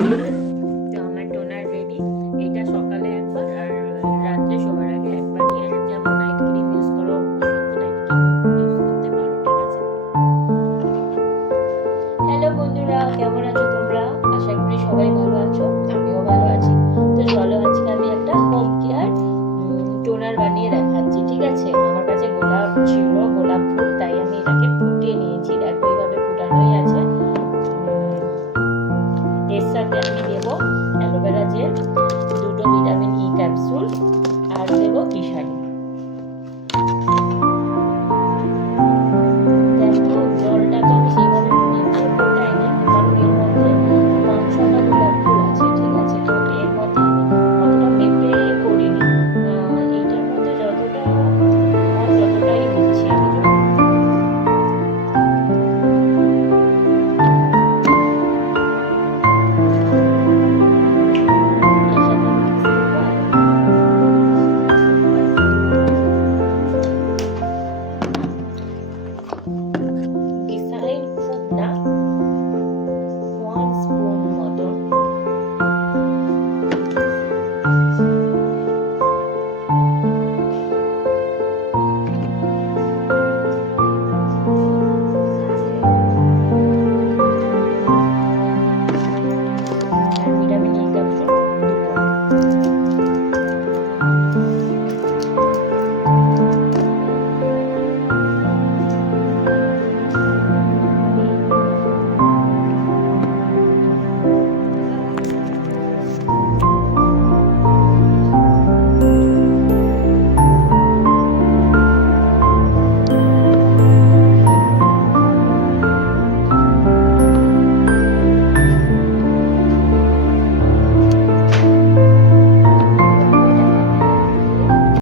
তো আমার toner ready. এটা সকালে একবার আর রাত্রে শোয়ার আগে একবার নিয়ে, যেমন নাইট ক্রিম ইউজ করো নাইট ক্রিম ইউজ করতে পারো, ঠিক আছে? হ্যালো বন্ধুরা, কেমন আছো তোমরা? আশা করি সবাই ভালো আছো, আমিও ভালো আছি। তো চলো আজকে আমি একটা হোম কেয়ার টোনার বানিয়ে দেখাচ্ছি, ঠিক আছে? আমার কাছে গোলাপ ছিল, গোলাপ ফুল, তাই আমি এটাকে ফুটিয়ে নিয়েছি। দেখো এইভাবে ফুটানোই আছে। এর সাথে আমি দেবো অ্যালোভেরা জেল, দুটো ভিটামিন ই ক্যাপসুল, আর দেবো ফিশ